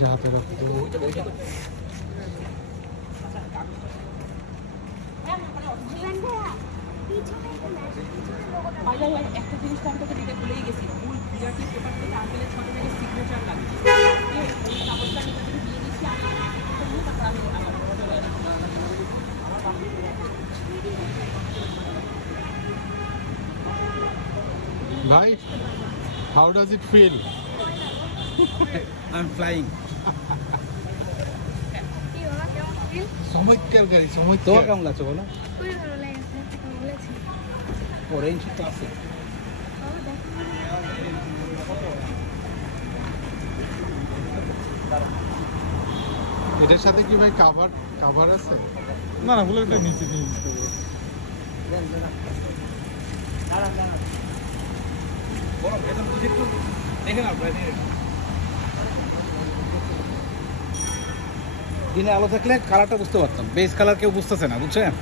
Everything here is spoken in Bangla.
এটা হাতে রাখতে একটা জিনিস তো আমি তোকে দিতে ভুলেই গেছি, ফুল বিরাটি পেপার থেকে আঙ্কেলের ছোট থেকে সিগনেচার লাগবে। ওই কাগজটা আমি তোকে দিয়ে দিচ্ছি, আমি তারপর আমি আমার ভাই, how does it feel? I am flying. চমৎকার গাড়ি, তোমার চমৎকার। কেমন লাগছে বলো? খুবই ভালো লেগেছে, বলেছি। ও রেঞ্জ তো আছে। এটার সাথে কি ভাই কাভার আছে? না না, বলে নিচে নিয়ে নিতে হবে। গরম এটা বুঝে একটু দেখে নাও। দিনে আলো থাকলে কালারটা বুঝতে পারতাম, বেস কালার কেউ বুঝতেছে না, বুঝছেন?